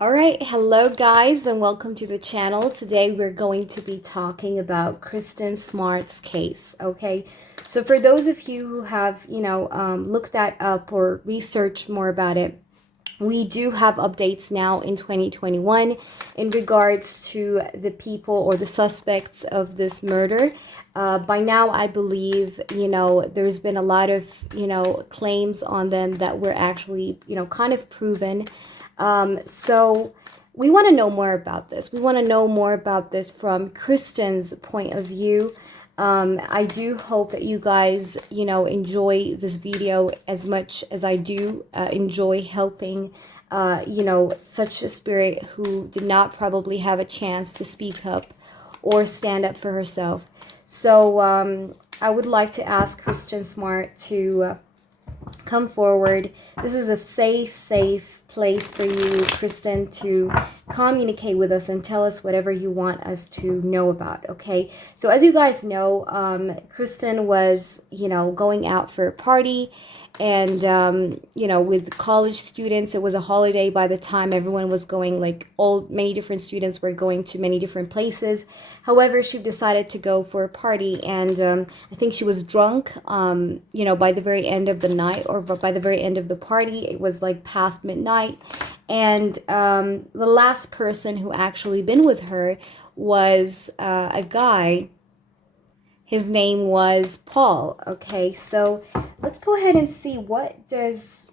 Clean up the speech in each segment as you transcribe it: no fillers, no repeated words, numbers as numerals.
All right, hello guys, and welcome to the channel. Today we're going to be talking about Kristin Smart's case. Okay, so for those of you who have, looked that up or researched more about it, we do have updates now in 2021 in regards to the people or the suspects of this murder. By now, I believe, there's been a lot of, claims on them that were actually, kind of proven. So we want to know more about this. We want to know more about this from Kristin's point of view. I do hope that you guys, enjoy this video as much as I do enjoy helping, such a spirit who did not probably have a chance to speak up or stand up for herself. So I would like to ask Kristin Smart to come forward. This is a safe place for you, Kristin, to communicate with us and tell us whatever you want us to know about. Okay, so as you guys know, Kristin was, going out for a party, and with college students, it was a holiday by the time everyone was going, like many different students were going to many different places. However, she decided to go for a party, and I think she was drunk, by the very end of the night, or by the very end of the party. It was like past midnight, and the last person who actually been with her was a guy. His name was Paul. Okay, so let's go ahead and see what does,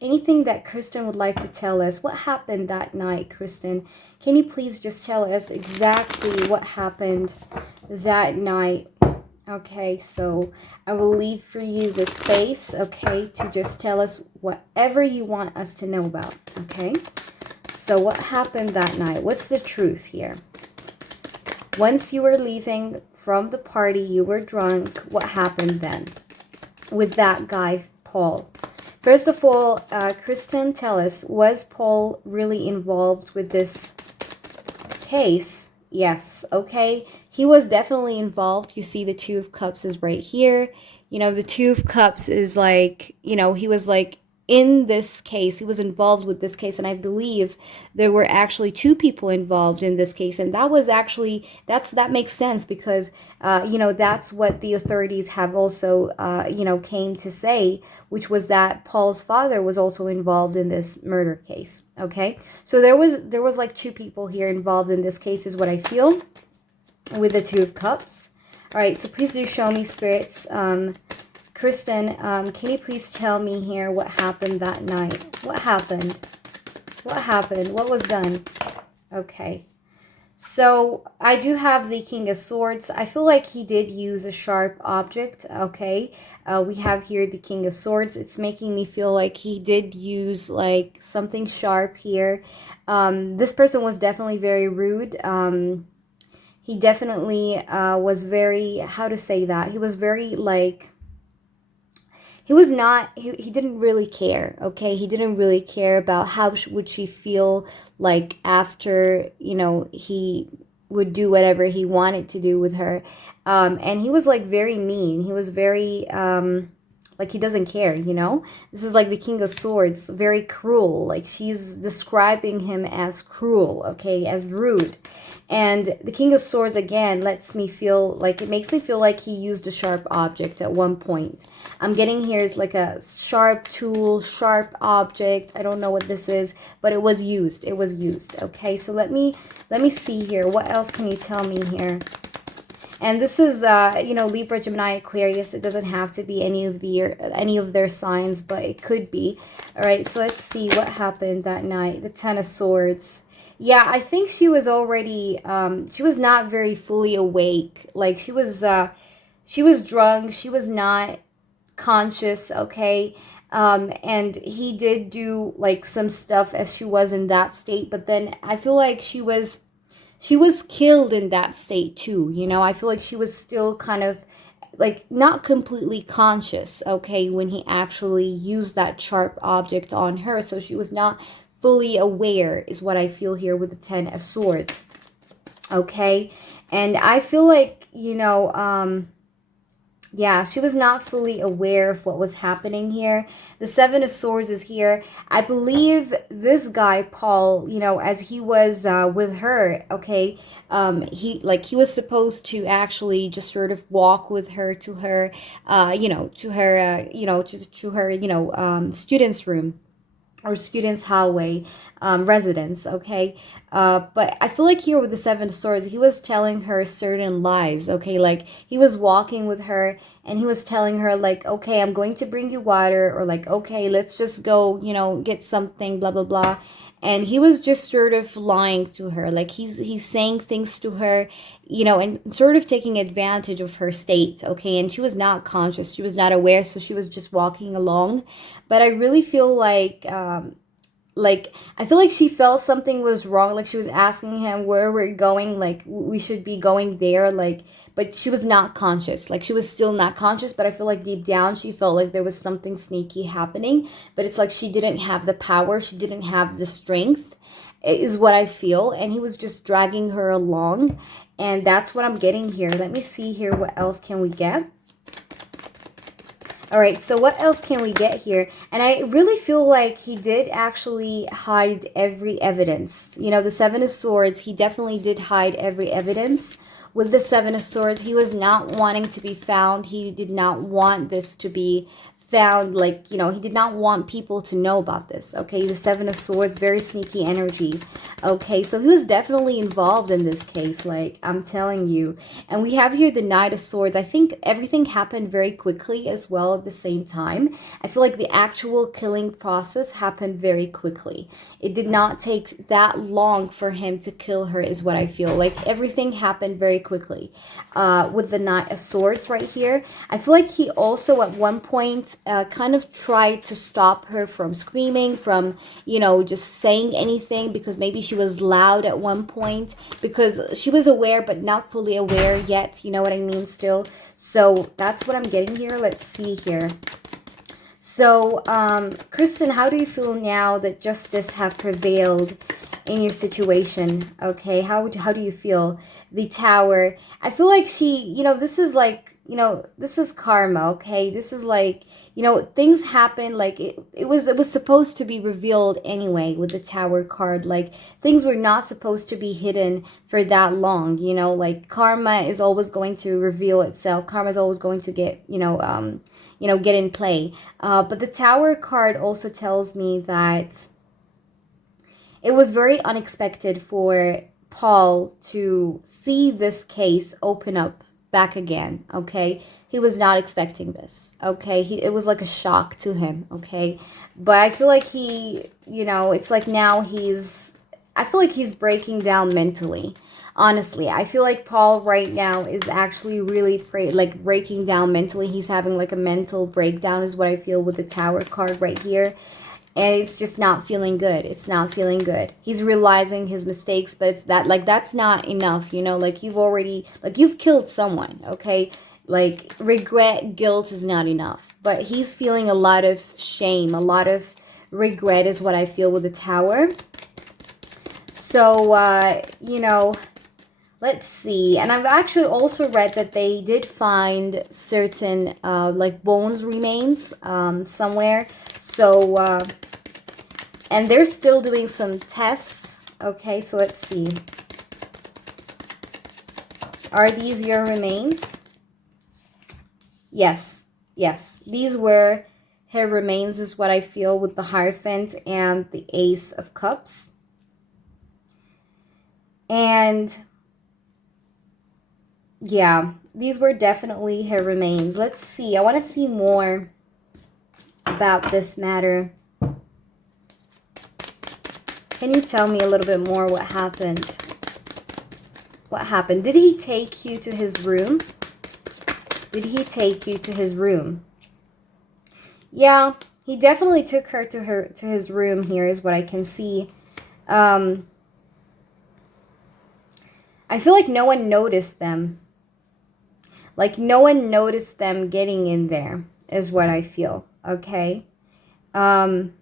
anything that Kristin would like to tell us. What happened that night, Kristin? Can you please just tell us exactly what happened that night? Okay, so I will leave for you the space, okay, to just tell us whatever you want us to know about, okay? So what happened that night? What's the truth here? Once you were leaving from the party, you were drunk. What happened then with that guy, Paul? First of all, Kristin, tell us, was Paul really involved with this case? Yes, okay. He was definitely involved. You see the Two of Cups is right here. The Two of Cups is like, he was like in this case. He was involved with this case, and I believe there were actually two people involved in this case, and that was actually, that makes sense because that's what the authorities have also came to say, which was that Paul's father was also involved in this murder case. Okay, so there was like two people here involved in this case, is what I feel, with the Two of Cups. All right, so please do show me, spirits. Kristin, can you please tell me here what happened that night? What happened? What happened? What was done? Okay. So I do have the King of Swords. I feel like he did use a sharp object. Okay. We have here the King of Swords. It's making me feel like he did use like something sharp here. This person was definitely very rude. He definitely was very, how to say that? He was very like, he was not, he didn't really care, okay? He didn't really care about how would she feel like after, he would do whatever he wanted to do with her. And he was like very mean. He was very, like he doesn't care, This is like the King of Swords, very cruel. Like she's describing him as cruel, okay, as rude. And the King of Swords, again, lets me feel like, it makes me feel like he used a sharp object at one point. I'm getting here is like a sharp tool, sharp object. I don't know what this is, but it was used. It was used. Okay, so let me see here. What else can you tell me here? And this is, Libra, Gemini, Aquarius. It doesn't have to be any of their signs, but it could be. All right, so let's see what happened that night. The Ten of Swords. Yeah, I think she was already, she was not very fully awake. Like she was drunk. She was not conscious, okay? And he did do like some stuff as she was in that state, but then I feel like she was killed in that state too, I feel like she was still kind of like not completely conscious, okay, when he actually used that sharp object on her. So she was not fully aware, is what I feel here with the Ten of Swords. Okay, and I feel like, Yeah, she was not fully aware of what was happening here. The Seven of Swords is here. I believe this guy, Paul, you know, as he was with her, okay, he was supposed to actually just sort of walk with her to her, to her, students' room or students' hallway, residence, okay? But I feel like here with the Seven of Swords, he was telling her certain lies, okay? Like, he was walking with her and he was telling her, like, okay, I'm going to bring you water, or like, okay, let's just go, get something, blah, blah, blah. And he was just sort of lying to her. Like, he's saying things to her, and sort of taking advantage of her state, okay? And she was not conscious. She was not aware, so she was just walking along. But I really feel like I feel like she felt something was wrong. Like, she was asking him where we're going, like we should be going there, like, but she was not conscious. Like, she was still not conscious, but I feel like deep down she felt like there was something sneaky happening, but it's like she didn't have the power, she didn't have the strength, is what I feel. And he was just dragging her along, and that's what I'm getting here. Let me see here, what else can we get? All right, so what else can we get here? And I really feel like he did actually hide every evidence. You know, the Seven of Swords, he definitely did hide every evidence. With the Seven of Swords, he was not wanting to be found. He did not want this to be found, like, he did not want people to know about this, okay? The Seven of Swords, very sneaky energy, okay? So he was definitely involved in this case, like, I'm telling you. And we have here the Knight of Swords. I think everything happened very quickly as well at the same time. I feel like the actual killing process happened very quickly. It did not take that long for him to kill her, is what I feel. Like, everything happened very quickly. With the Knight of Swords right here, I feel like he also at one point kind of tried to stop her from screaming, from, just saying anything, because maybe she was loud at one point, because she was aware but not fully aware yet, you know what I mean, still. So that's what I'm getting here. Let's see here. So, Kristin, how do you feel now that justice have prevailed in your situation? Okay, how do you feel? The Tower. I feel like she, this is like, this is karma, okay? This is like, things happen, like it was supposed to be revealed anyway with the Tower card. Like, things were not supposed to be hidden for that long, like karma is always going to reveal itself. Karma is always going to get, get in play. But the Tower card also tells me that it was very unexpected for Paul to see this case open up back again, okay? He was not expecting this, okay? It was like a shock to him, okay? But I feel like he, it's like now I feel like he's breaking down mentally. Honestly, I feel like Paul right now is actually really breaking down mentally. He's having like a mental breakdown is what I feel with the Tower card right here. And it's just not feeling good. It's not feeling good. He's realizing his mistakes, but it's that's not enough, like you've killed someone, okay? Like, regret, guilt is not enough. But he's feeling a lot of shame, a lot of regret is what I feel with the Tower. So, let's see. And I've actually also read that they did find certain, bones remains somewhere. So, and they're still doing some tests. Okay, so let's see. Are these your remains? Yes, yes. These were her remains is what I feel with the Hierophant and the Ace of Cups. And yeah, these were definitely her remains. Let's see. I want to see more about this matter. Can you tell me a little bit more what happened? What happened? Did he take you to his room? Did he take you to his room? Yeah, he definitely took her to his room here is what I can see. I feel like no one noticed them. Like, no one noticed them getting in there is what I feel, okay? And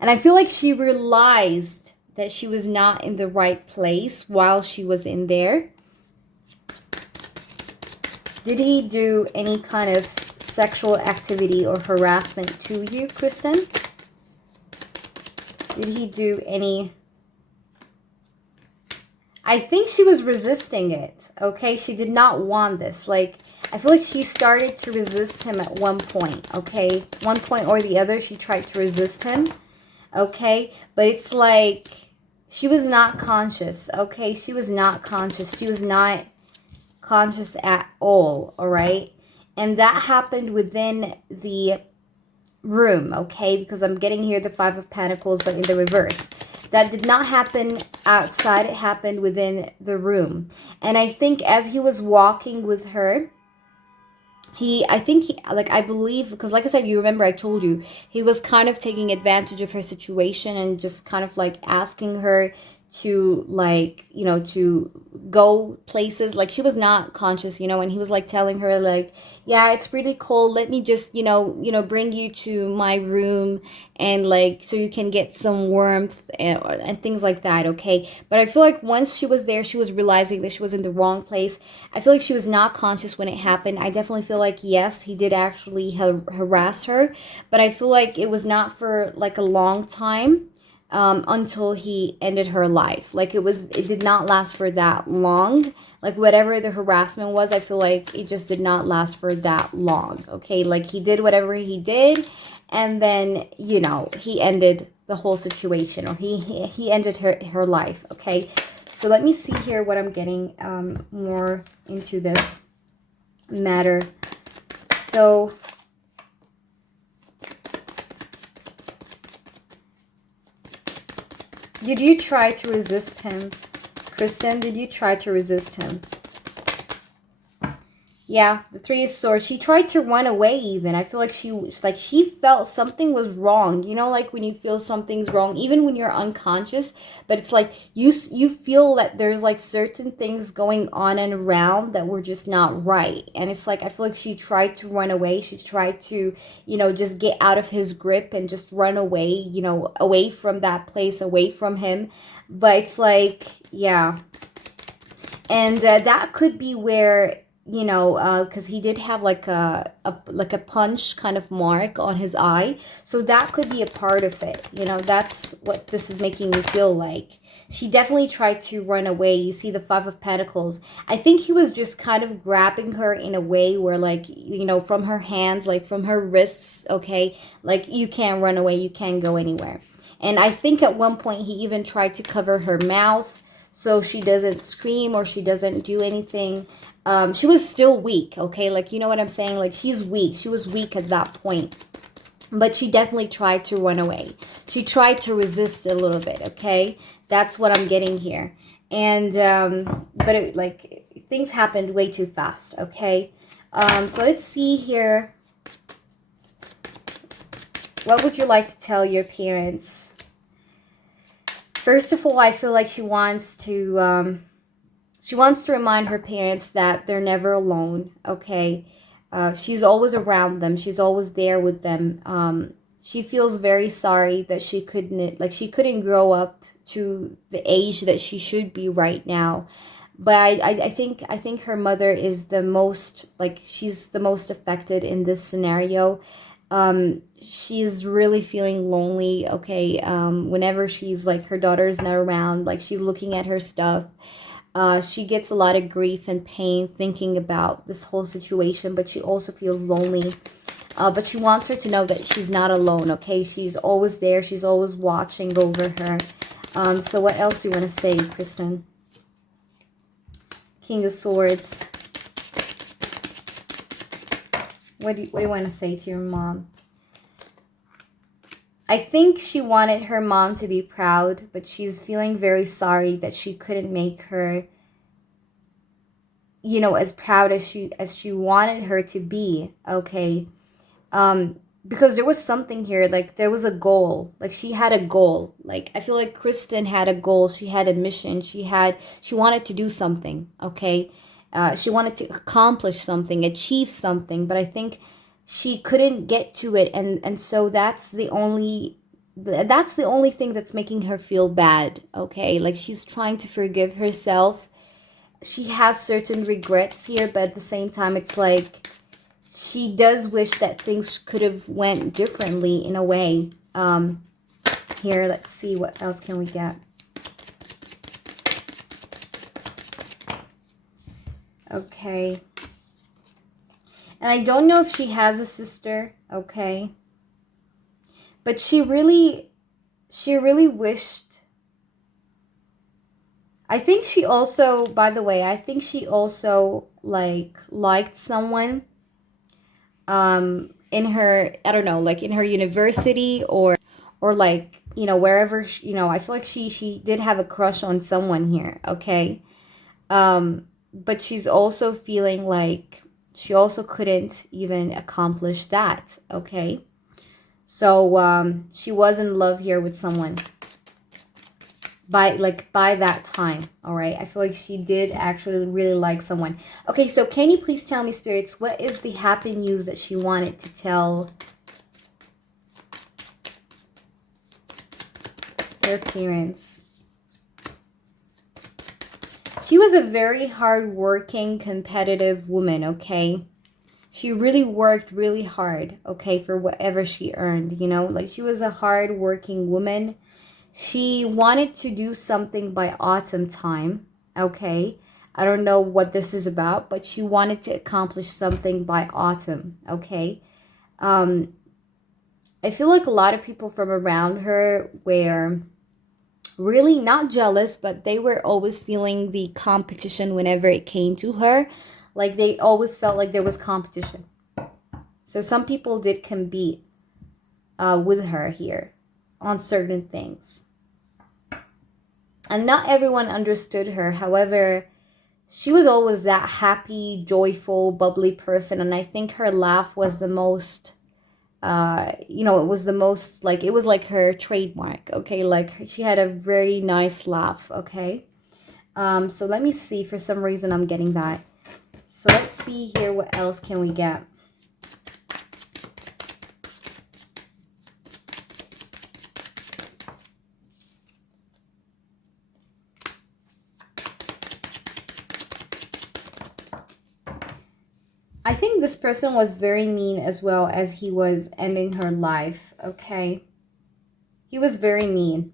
I feel like she realized that she was not in the right place while she was in there. Did he do any kind of sexual activity or harassment to you, Kristin? Did he do any... I think she was resisting it, okay? She did not want this. Like, I feel like she started to resist him at one point, okay? One point or the other, she tried to resist him, okay? But it's like she was not conscious, okay? She was not conscious. She was not conscious at all, all right? And that happened within the room, okay? Because I'm getting here the Five of Pentacles, but in the reverse. That did not happen outside. It happened within the room. And I think as he was walking with her, I believe, because like I said, you remember I told you, he was kind of taking advantage of her situation and just kind of like asking her to, like, you know, to go places. Like, she was not conscious, you know, and he was like telling her like, yeah, it's really cold, let me just, you know, bring you to my room, and like, so you can get some warmth and things like that, okay? But I feel like once she was there, she was realizing that she was in the wrong place. I feel like she was not conscious when it happened. I definitely feel like, yes, he did actually harass her, but I feel like it was not for like a long time. Until he ended her life. Like, it did not last for that long. Like, whatever the harassment was, I feel like it just did not last for that long, okay? Like, he did whatever he did, and then, you know, he ended the whole situation, or he ended her life, okay? So let me see here what I'm getting more into this matter. So... did you try to resist him, Kristin? Did you try to resist him? Yeah, the Three of Swords. She tried to run away even. I feel like she felt something was wrong. You know, like when you feel something's wrong, even when you're unconscious, but it's like you feel that there's like certain things going on and around that were just not right. And it's like, I feel like she tried to run away. She tried to, you know, just get out of his grip and just run away, you know, away from that place, away from him. But it's like, yeah. And that could be where, you know, because he did have like a punch kind of mark on his eye, so that could be a part of it. You know, that's what this is making me feel like. She definitely tried to run away. You see the Five of Pentacles. I think he was just kind of grabbing her in a way where, like, you know, from her hands, like from her wrists, okay? Like, you can't run away, you can't go anywhere. And I think at one point he even tried to cover her mouth so she doesn't scream or she doesn't do anything. She was still weak, okay? Like, you know what I'm saying? Like, she's weak. She was weak at that point. But she definitely tried to run away. She tried to resist a little bit, okay? That's what I'm getting here. And, but it, like, things happened way too fast, okay? So let's see here. What would you like to tell your parents? First of all, I feel like she wants to remind her parents that they're never alone, okay? She's always around them. She's always there with them. She feels very sorry that she couldn't grow up to the age that she should be right now. But I think her mother is the most, like, she's the most affected in this scenario. She's really feeling lonely, okay? Whenever she's, like, her daughter's not around, like, she's looking at her stuff. She gets a lot of grief and pain thinking about this whole situation, but she also feels lonely. But she wants her to know that she's not alone, okay? She's always there. She's always watching over her. So what else do you want to say, Kristin? King of Swords. What do you want to say to your mom? I think she wanted her mom to be proud, but she's feeling very sorry that she couldn't make her, you know, as proud as she wanted her to be, okay? Because there was something here, like there was a goal, like she had a goal. Like, I feel like Kristin had a goal, she had a mission, she wanted to do something, okay? She wanted to accomplish something, achieve something, but I think she couldn't get to it, and so that's the only thing that's making her feel bad, okay? Like, she's trying to forgive herself, she has certain regrets here, but at the same time, it's like she does wish that things could have went differently in a way. Here, let's see, what else can we get? Okay. And I don't know if she has a sister, okay? But she really wished. I think she also, by the way, I think she also like liked someone in her, I don't know, like in her university or like, you know, wherever she, you know, I feel like she did have a crush on someone here, okay? But she's also feeling like she also couldn't even accomplish that, okay? So she was in love here with someone by that time, all right? I feel like she did actually really like someone. Okay, so can you please tell me, spirits, what is the happy news that she wanted to tell their parents? She was a very hard-working, competitive woman, okay? She really worked really hard, okay, for whatever she earned, you know? Like, she was a hard-working woman. She wanted to do something by autumn time, okay? I don't know what this is about, but she wanted to accomplish something by autumn, okay? I feel like a lot of people from around her were really not jealous, but they were always feeling the competition whenever it came to her. Like, they always felt like there was competition. So some people did compete with her here on certain things. And not everyone understood her. However, she was always that happy, joyful, bubbly person. And I think her laugh was the most, you know, it was the most, like, it was like her trademark, okay? Like, she had a very nice laugh, okay? So let me see. For some reason, I'm getting that. So let's see here. What else can we get? I think this person was very mean as well as he was ending her life, okay? He was very mean.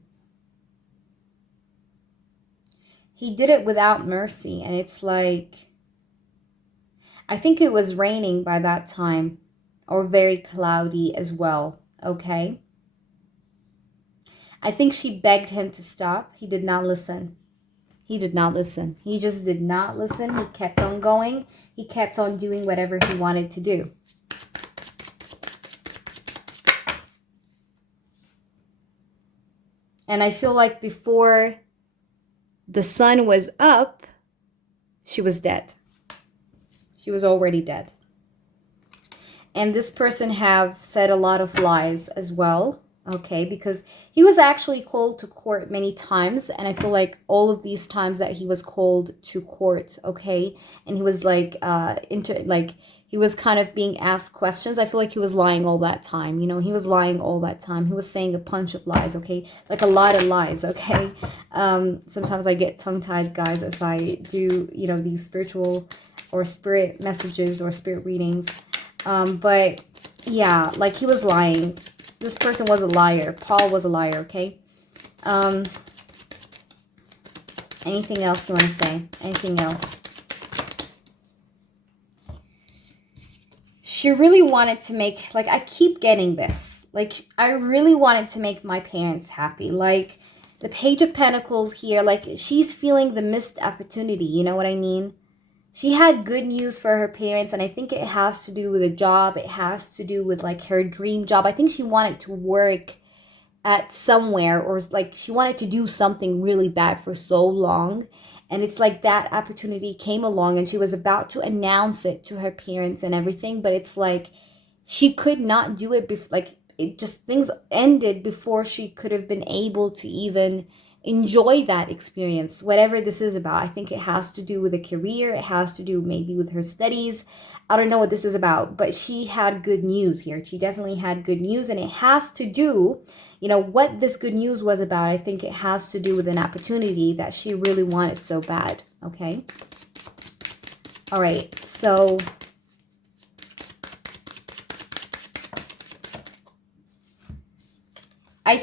He did it without mercy, and it's like, I think it was raining by that time, or very cloudy as well, okay? I think she begged him to stop. He did not listen. He did not listen. He just did not listen. He kept on going. He kept on doing whatever he wanted to do. And I feel like before the sun was up, she was dead. She was already dead. And this person have said a lot of lies as well, okay? Because he was actually called to court many times. And I feel like all of these times that he was called to court, okay? And he was like, he was kind of being asked questions. I feel like he was lying all that time. You know, he was lying all that time. He was saying a bunch of lies, okay? Like a lot of lies, okay? Sometimes I get tongue-tied, guys, as I do, you know, these spiritual or spirit messages or spirit readings. But yeah, like he was lying. This person was a liar. Paul was a liar, okay? Anything else you want to say? Anything else? She really wanted to make, like, I keep getting this. Like, I really wanted to make my parents happy. Like, the Page of Pentacles here, like, she's feeling the missed opportunity. You know what I mean? She had good news for her parents, and I think it has to do with a job. It has to do with, like, her dream job. I think she wanted to work at somewhere, or, like, she wanted to do something really bad for so long. And it's like that opportunity came along, and she was about to announce it to her parents and everything. But it's like she could not do it. Like, it just, things ended before she could have been able to even enjoy that experience, whatever this is about. I think it has to do with a career. It has to do maybe with her studies. I don't know what this is about, but she had good news here. She definitely had good news, and it has to do, you know, what this good news was about. I think it has to do with an opportunity that she really wanted so bad, okay? All right, so I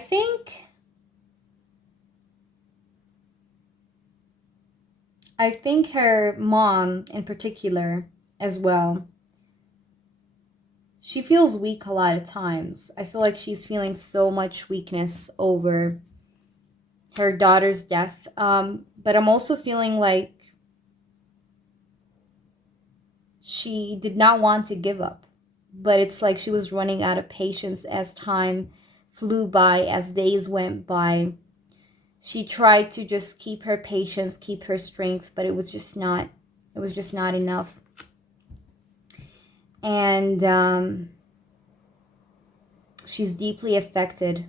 think her mom in particular as well, she feels weak a lot of times. I feel like she's feeling so much weakness over her daughter's death. But I'm also feeling like she did not want to give up. But it's like she was running out of patience as time flew by, as days went by. She tried to just keep her patience, keep her strength, but it was just not enough. And she's deeply affected.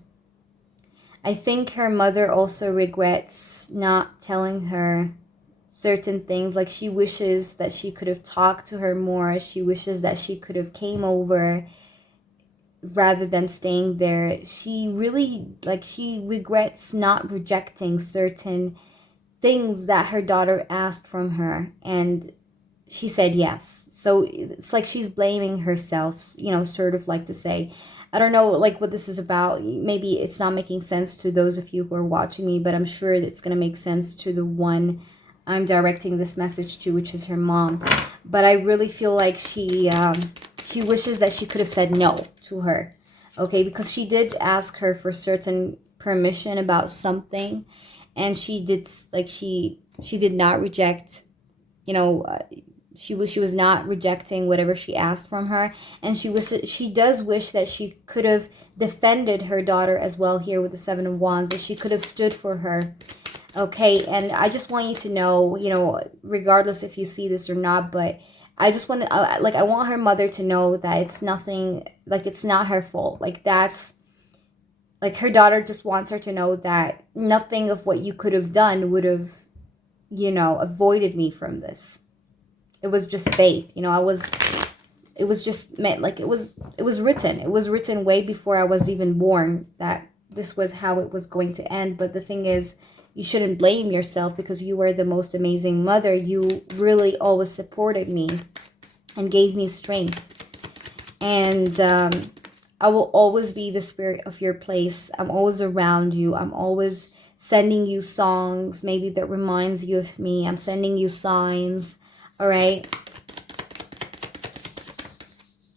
I think her mother also regrets not telling her certain things. Like, she wishes that she could have talked to her more. She wishes that she could have came over rather than staying there. She really, like, she regrets not rejecting certain things that her daughter asked from her, and she said yes. So it's like she's blaming herself, you know, sort of like to say, I don't know, like, what this is about. Maybe it's not making sense to those of you who are watching me, but I'm sure it's going to make sense to the one I'm directing this message to, which is her mom. But I really feel like she wishes that she could have said no to her, okay? Because she did ask her for certain permission about something, and she did, like, she did not reject, you know, she was not rejecting whatever she asked from her. And she does wish that she could have defended her daughter as well here with the Seven of Wands, that she could have stood for her. Okay, and I just want you to know, you know, regardless if you see this or not, but I just want to, I want her mother to know that it's nothing, like, it's not her fault. Like, that's, like, her daughter just wants her to know that nothing of what you could have done would have, you know, avoided me from this. It was just faith, you know. It was just meant, like, it was written. It was written way before I was even born that this was how it was going to end. But the thing is, you shouldn't blame yourself, because you were the most amazing mother. You really always supported me and gave me strength. And I will always be the spirit of your place. I'm always around you. I'm always sending you songs maybe that reminds you of me. I'm sending you signs, all right?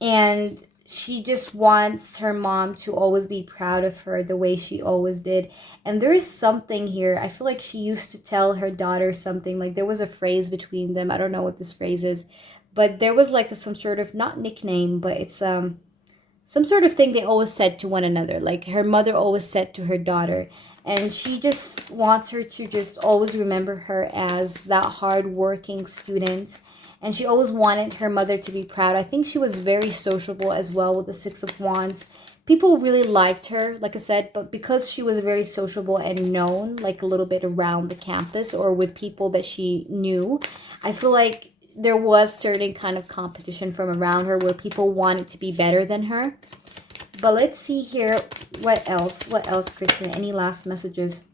And she just wants her mom to always be proud of her the way she always did. And there is something here. I feel like she used to tell her daughter something. Like, there was a phrase between them. I don't know what this phrase is. But there was like some sort of, not nickname, but it's some sort of thing they always said to one another. Like, her mother always said to her daughter. And she just wants her to just always remember her as that hardworking student. And she always wanted her mother to be proud. I think she was very sociable as well with the Six of Wands. People really liked her, like I said, but because she was very sociable and known, like, a little bit around the campus or with people that she knew, I feel like there was certain kind of competition from around her where people wanted to be better than her. But let's see here, what else, Kristin? Any last messages?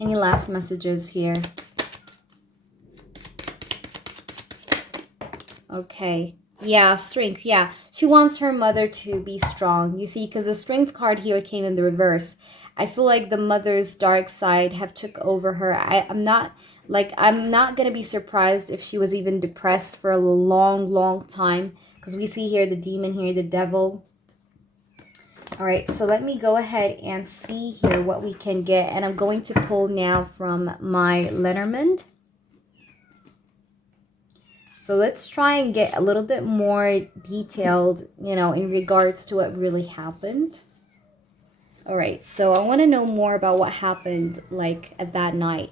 Any last messages here? Okay. Yeah, strength. Yeah. She wants her mother to be strong. You see, because the strength card here came in the reverse. I feel like the mother's dark side have took over her. I'm not going to be surprised if she was even depressed for a long, long time. Because we see here the demon here, the devil. All right, so let me go ahead and see here what we can get. And I'm going to pull now from my Lenormand. So let's try and get a little bit more detailed, you know, in regards to what really happened. All right, so I want to know more about what happened, like, at that night.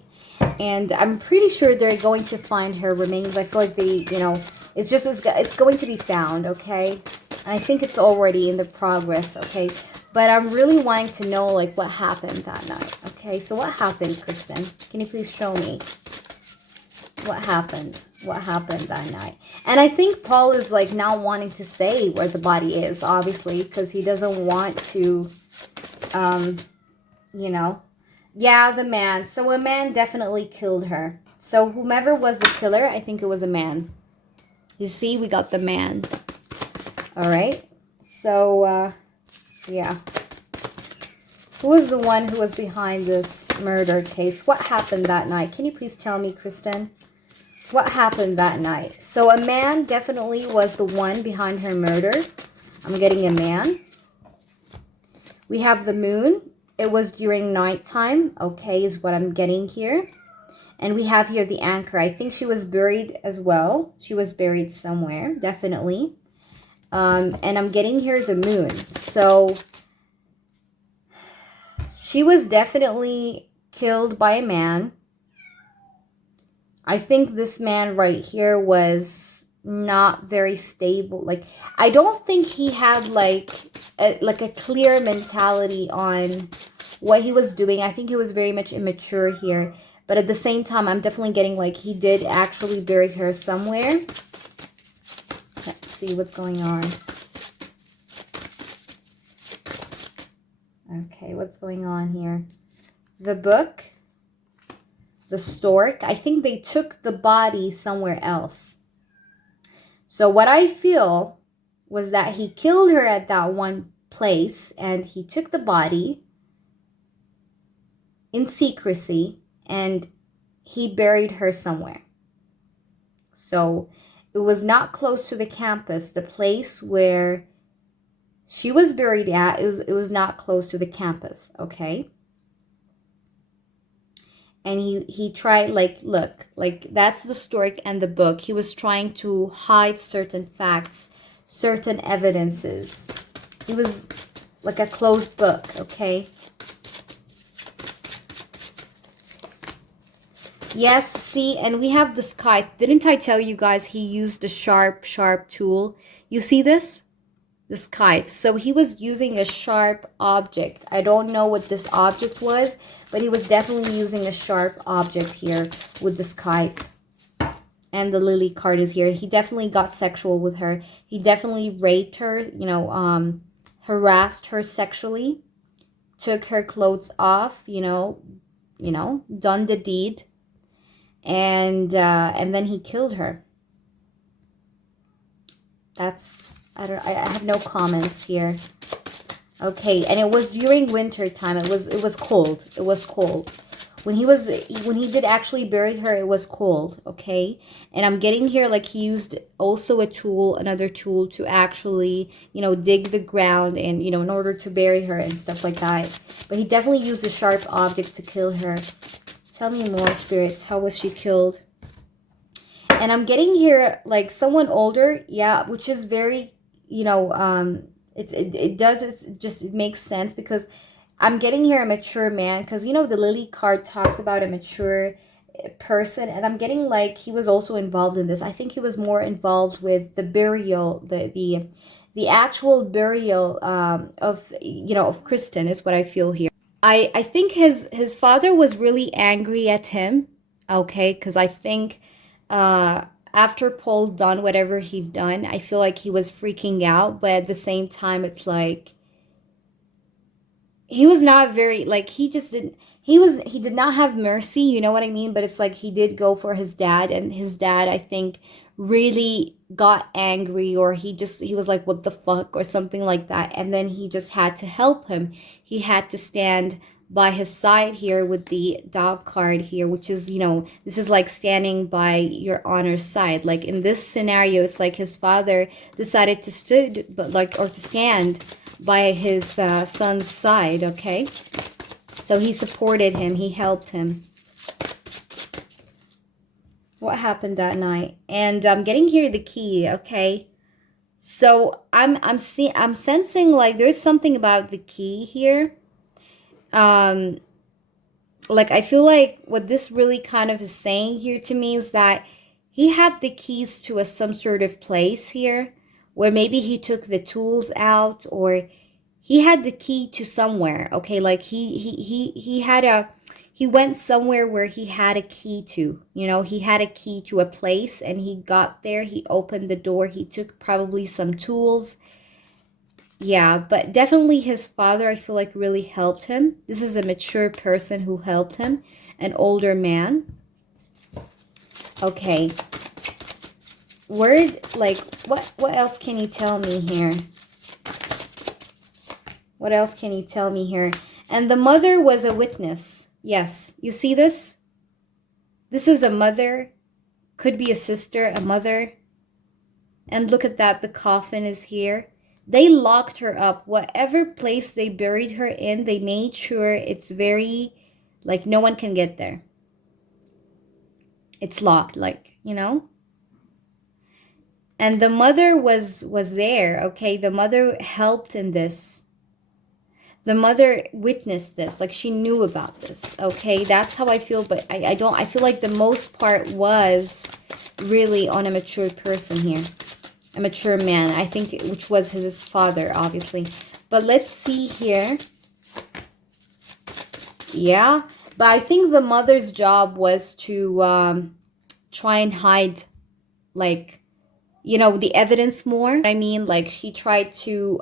And I'm pretty sure they're going to find her remains. I feel like they, you know, it's going to be found, okay? And I think it's already in the progress, okay? But I'm really wanting to know, like, what happened that night. Okay, so what happened, Kristin? Can you please show me what happened? What happened that night? And I think Paul is, like, not wanting to say where the body is, obviously, because he doesn't want to, you know. Yeah, the man. So a man definitely killed her. So whomever was the killer, I think it was a man. You see, we got the man. All right. So, yeah. Who was the one who was behind this murder case? What happened that night? Can you please tell me, Kristin? What happened that night? So a man definitely was the one behind her murder. I'm getting a man. We have the moon. It was during nighttime. Okay, is what I'm getting here. And we have here the anchor. I think she was buried as well. She was buried somewhere, definitely. And I'm getting here the moon. So she was definitely killed by a man. I think this man right here was not very stable. Like, I don't think he had like a clear mentality on what he was doing. I think he was very much immature here. But at the same time, I'm definitely getting like he did actually bury her somewhere. Let's see what's going on. Okay, what's going on here? The book, the stork. I think they took the body somewhere else. So what I feel was that he killed her at that one place and he took the body in secrecy and he buried her somewhere. So it was not close to the campus. The place where she was buried at, it was not close to the campus, okay? And he tried, like, look, like, that's the stork and the book. He was trying to hide certain facts, certain evidences. He was like a closed book, okay? Yes, see, and we have the sky. Didn't I tell you guys he used a sharp tool? You see this? The scythe. So he was using a sharp object. I don't know what this object was, but he was definitely using a sharp object here with the scythe. And the lily card is here. He definitely got sexual with her. He definitely raped her, you know, harassed her sexually, took her clothes off, you know, done the deed, and then he killed her. That's, I have no comments here. Okay, and it was during winter time. It was cold. It was cold. When he did actually bury her, it was cold, okay? And I'm getting here like he used also a tool, another tool to actually, you know, dig the ground and, you know, in order to bury her and stuff like that. But he definitely used a sharp object to kill her. Tell me more, spirits. How was she killed? And I'm getting here like someone older, yeah, which is very, you know, it makes sense because I'm getting here a mature man, because, you know, the lily card talks about a mature person, and I'm getting like he was also involved in this. I think he was more involved with the burial, the actual burial of, you know, of Kristin is what I feel here. I think his father was really angry at him, okay, because I think after Paul done whatever he'd done, I feel like he was freaking out, but at the same time, it's like he was not very, like, he did not have mercy, you know what I mean? But it's like he did go for his dad, and his dad, I think, really got angry, or he was like, what the fuck, or something like that. And then he just had to help him. He had to stand by his side here with the dog card here, which is, you know, this is like standing by your honor's side. Like in this scenario, it's like his father decided to stand by his son's side, okay? So he supported him, he helped him. What happened that night? And I'm getting here the key, okay? So I'm sensing like there's something about the key here. Like I feel like what this really kind of is saying here to me is that he had the keys to some sort of place here, where maybe he took the tools out, or he had the key to somewhere, okay? Like he went somewhere where he had a key to, you know, he had a key to a place, and he got there, he opened the door, he took probably some tools. Yeah, but definitely his father, I feel like, really helped him. This is a mature person who helped him, an older man. Okay. Word, like, what else can you tell me here? What else can you tell me here? And the mother was a witness. Yes, you see this? This is a mother, could be a sister, a mother. And look at that, the coffin is here. They locked her up. Whatever place they buried her in, they made sure it's very, like, no one can get there. It's locked, like, you know? And the mother was there, okay? The mother helped in this. The mother witnessed this, like she knew about this, okay? That's how I feel, but I feel like the most part was really on a mature person here. A mature man, I think, which was his father, obviously. But let's see here. Yeah, but I think the mother's job was to try and hide, like, you know, the evidence more. I mean, like, she tried to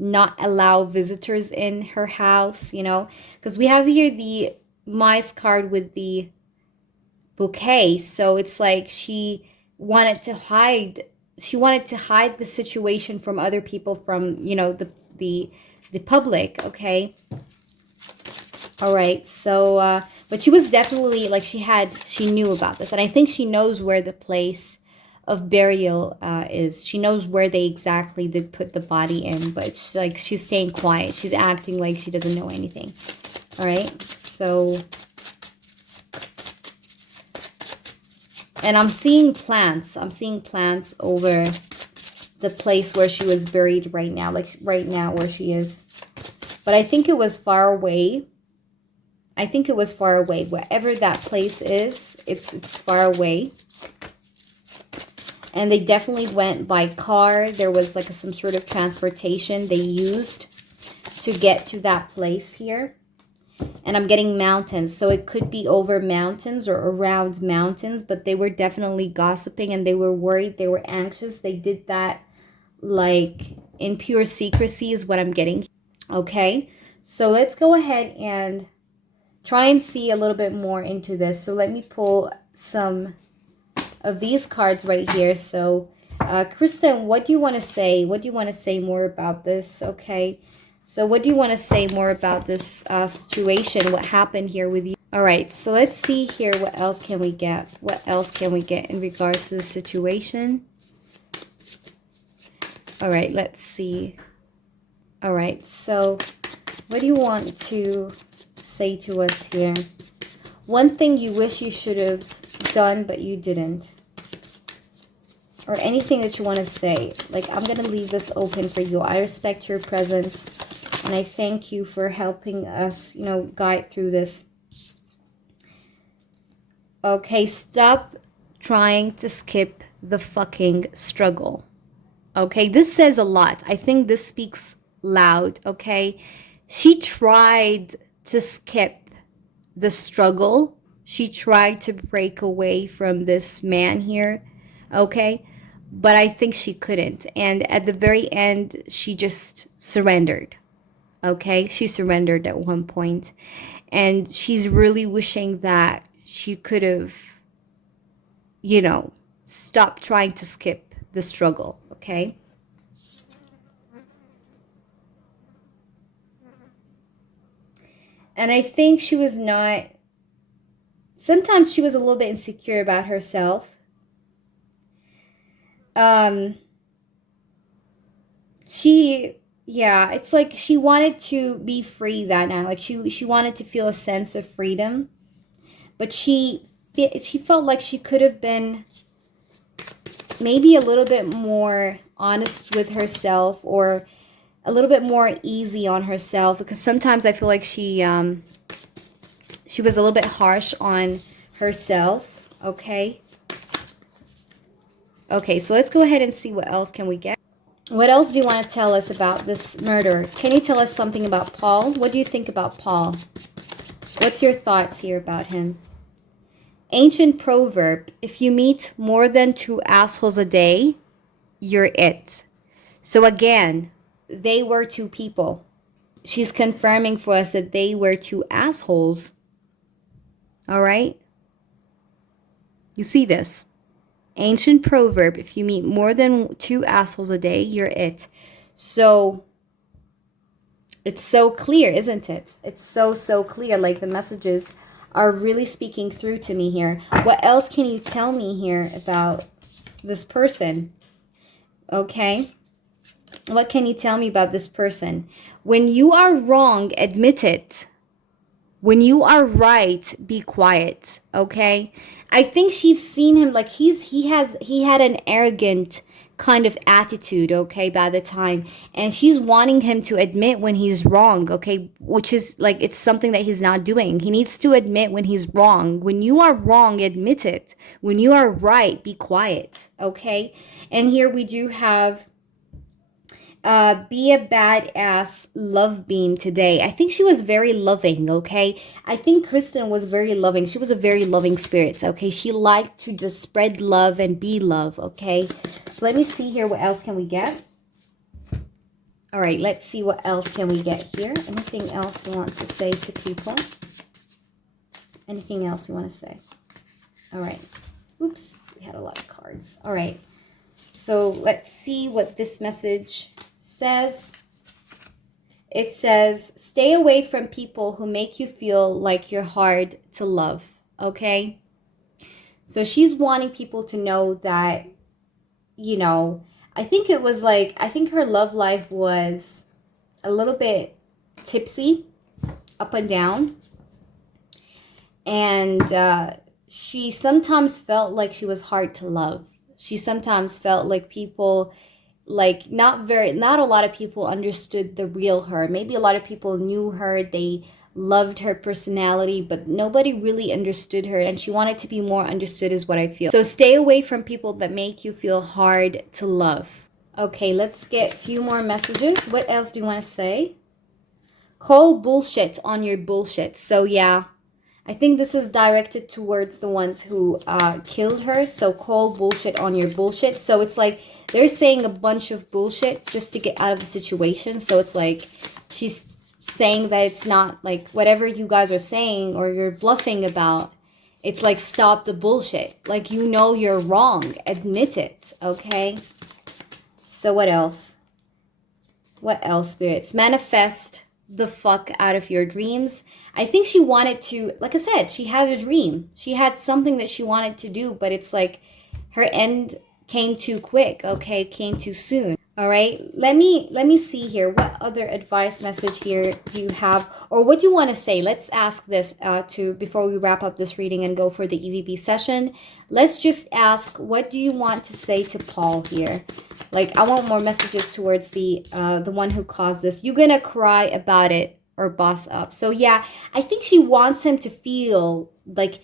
not allow visitors in her house, you know, because we have here the mice card with the bouquet. So it's like she wanted to hide the situation from other people, from, you know, the public, okay? All right, so but she was definitely, like, she knew about this, and I think she knows where the place of burial is. She knows where they exactly did put the body in, but it's like she's staying quiet. She's acting like she doesn't know anything. All right, so, and I'm seeing plants. I'm seeing plants over the place where she was buried right now, like right now where she is. But I think it was far away. I think it was far away. Wherever that place is, it's far away. And they definitely went by car. There was like some sort of transportation they used to get to that place here. And I'm getting mountains. So it could be over mountains or around mountains. But they were definitely gossiping and they were worried. They were anxious. They did that like in pure secrecy is what I'm getting. Okay. So let's go ahead and try and see a little bit more into this. So let me pull some of these cards right here. So Kristin, what do you want to say? What do you want to say more about this? Okay, so what do you want to say more about this situation? What happened here with you? All right, so let's see here. What else can we get? What else can we get in regards to the situation? All right, let's see. All right, so what do you want to say to us here? One thing you wish you should have done but you didn't, or anything that you want to say. Like, I'm gonna leave this open for you. I respect your presence and I thank you for helping us, you know, guide through this. Okay, stop trying to skip the fucking struggle. Okay, this says a lot. I think this speaks loud. Okay, she tried to skip the struggle. She tried to break away from this man here, okay? But I think she couldn't. And at the very end, she just surrendered, okay? She surrendered at one point. And she's really wishing that she could have, you know, stopped trying to skip the struggle, okay? And I think she was not... Sometimes she was a little bit insecure about herself. Yeah, it's like she wanted to be free that night. Like she wanted to feel a sense of freedom. But she felt like she could have been maybe a little bit more honest with herself, or a little bit more easy on herself, because sometimes I feel like she was a little bit harsh on herself, okay? Okay, so let's go ahead and see what else can we get. What else do you want to tell us about this murder? Can you tell us something about Paul? What do you think about Paul? What's your thoughts here about him? Ancient proverb, if you meet more than 2 assholes a day, you're it. So again, they were 2 people. She's confirming for us that they were 2 assholes. All right? You see this? Ancient proverb, if you meet more than 2 assholes a day, you're it. So it's so clear, isn't it? It's so clear. Like the messages are really speaking through to me here. What else can you tell me here about this person? Okay. What can you tell me about this person? When you are wrong, admit it. When you are right, be quiet. Okay. I think she's seen him like he had an arrogant kind of attitude, okay, by the time, and she's wanting him to admit when he's wrong, okay, which is like it's something that he's not doing. He needs to admit when he's wrong. When you are wrong, admit it. When you are right, be quiet, okay. And here we do have be a badass love beam today. I think she was very loving, okay? I think Kristin was very loving. She was a very loving spirit, okay? She liked to just spread love and be love, okay? So let me see here. What else can we get? All right, let's see what else can we get here. Anything else you want to say to people? Anything else you want to say? All right. Oops, we had a lot of cards. All right. So let's see what this message says. It says, stay away from people who make you feel like you're hard to love, okay? So she's wanting people to know that, you know, I think it was like, I think her love life was a little bit tipsy, up and down. And she sometimes felt like she was hard to love. She sometimes felt like people, like not a lot of people understood the real her. Maybe a lot of people knew her, they loved her personality, but nobody really understood her, and she wanted to be more understood is what I feel. So stay away from people that make you feel hard to love. Okay, let's get a few more messages. What else do you want to say? Call bullshit on your bullshit. So yeah, I think this is directed towards the ones who killed her. So call bullshit on your bullshit. So it's like they're saying a bunch of bullshit just to get out of the situation. So it's like she's saying that it's not like whatever you guys are saying or you're bluffing about. It's like stop the bullshit. Like, you know you're wrong. Admit it. Okay. So what else? What else, spirits? Manifest the fuck out of your dreams. I think she wanted to, like I said, she had a dream. She had something that she wanted to do, but it's like her end came too quick, okay? Came too soon. All right, let me see here. What other advice message here do you have, or what do you want to say? Let's ask this before we wrap up this reading and go for the EVP session. Let's just ask, what do you want to say to Paul here? Like, I want more messages towards the one who caused this. You're gonna cry about it or boss up. So yeah, I think she wants him to feel like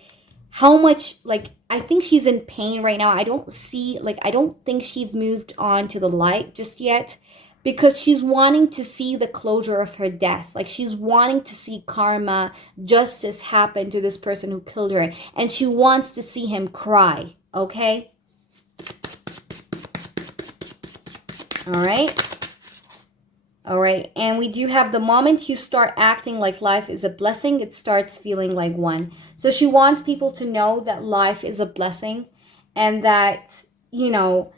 how much, like, I think she's in pain right now. I don't think she's moved on to the light just yet, because she's wanting to see the closure of her death. Like, she's wanting to see karma, justice happen to this person who killed her, and she wants to see him cry, okay? All right. All right, and we do have the moment you start acting like life is a blessing, it starts feeling like one. So she wants people to know that life is a blessing, and that, you know,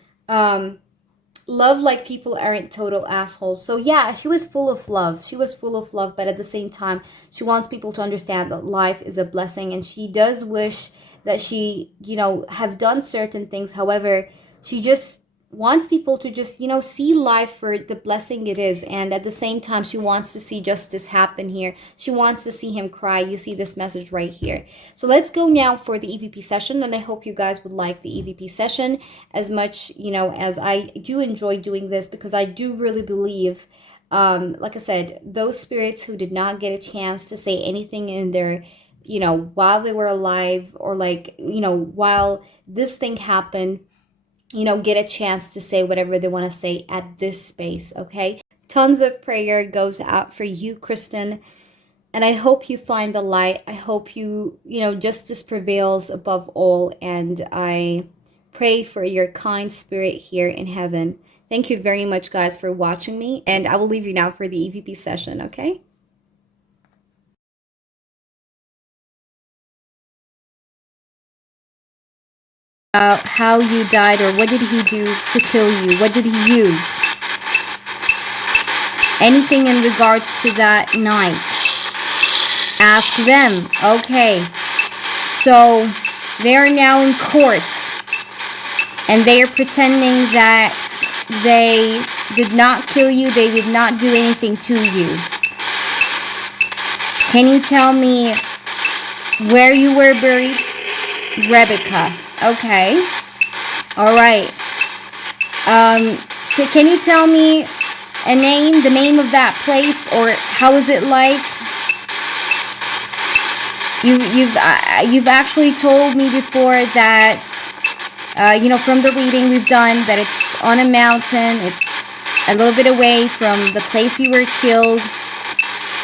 love like people aren't total assholes. So yeah, she was full of love. She was full of love, but at the same time, she wants people to understand that life is a blessing, and she does wish that she, you know, have done certain things. However, she just wants people to just, you know, see life for the blessing it is, and at the same time she wants to see justice happen here. She wants to see him cry. You see this message right here. So let's go now for the EVP session, and I hope you guys would like the EVP session as much, you know, as I do enjoy doing this, because I do really believe, like I said, those spirits who did not get a chance to say anything in their, you know, while they were alive, or like, you know, while this thing happened, get a chance to say whatever they want to say at this space, okay? Tons of prayer goes out for you, Kristin. And I hope you find the light. I hope justice prevails above all. And I pray for your kind spirit here in heaven. Thank you very much, guys, for watching me. And I will leave you now for the EVP session, okay? How you died, or what did he do to kill you? What did he use? Anything in regards to that night? Ask them. Okay. So they are now in court, and they are pretending that they did not kill you. They did not do anything to you. Can you tell me where you were buried? REBECA. Okay. All right. So can you tell me a name, the name of that place, or how is it like? You've actually told me before that, from the reading we've done, that it's on a mountain. It's a little bit away from the place you were killed.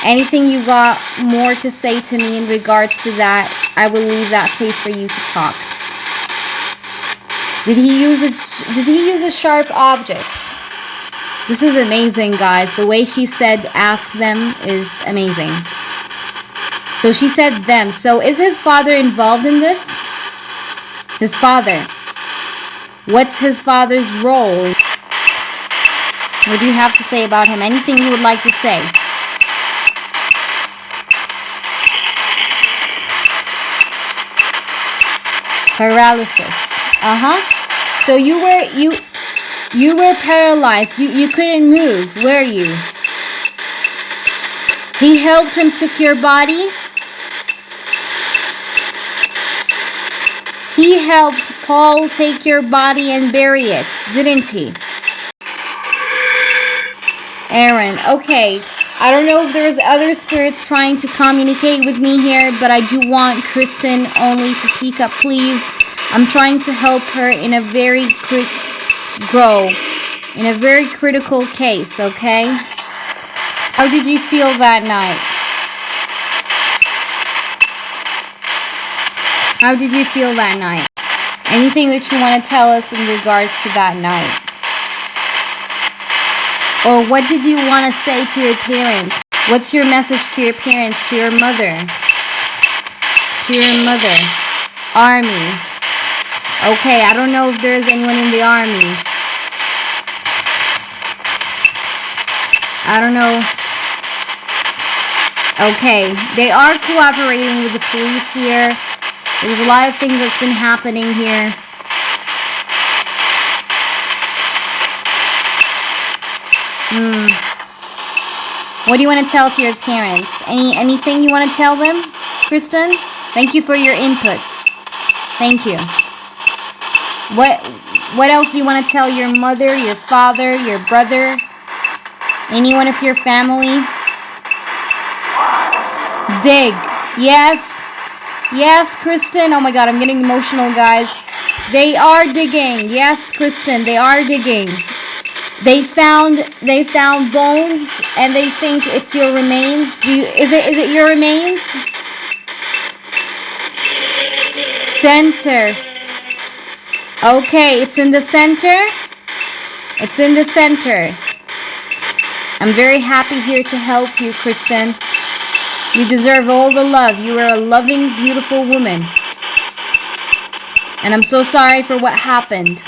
Anything you got more to say to me in regards to that, I will leave that space for you to talk. Did he use a sharp object? This is amazing, guys. The way she said ask them is amazing. So she said them. So is his father involved in this? His father. What's his father's role? What do you have to say about him? Anything you would like to say? Paralysis. So you were paralyzed. You couldn't move, were you? He helped him took your body. He helped Paul take your body and bury it, didn't he? ERIN. Okay. I don't know if there's other spirits trying to communicate with me here, but I do want Kristin only to speak up, please. I'm trying to help her in a very critical case, okay? How did you feel that night? How did you feel that night? Anything that you want to tell us in regards to that night? Or what did you want to say to your parents? What's your message to your parents, to your mother? To your mother. Army. Okay, I don't know if there's anyone in the army. I don't know. Okay, they are cooperating with the police here. There's a lot of things that's been happening here. What do you want to tell to your parents? Anything you want to tell them, Kristin? Thank you for your inputs. Thank you. What else do you want to tell your mother, your father, your brother? Anyone of your family? Dig. Yes. Yes, Kristin. Oh my God, I'm getting emotional, guys. They are digging. Yes, Kristin, they are digging. They found bones, and they think it's your remains. Is it your remains? Center. Okay, it's in the center. It's in the center. I'm very happy here to help you, Kristin. You deserve all the love. You are a loving, beautiful woman. And I'm so sorry for what happened.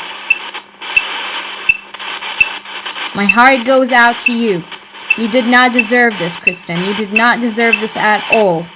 My heart goes out to you. You did not deserve this, Kristin. You did not deserve this at all.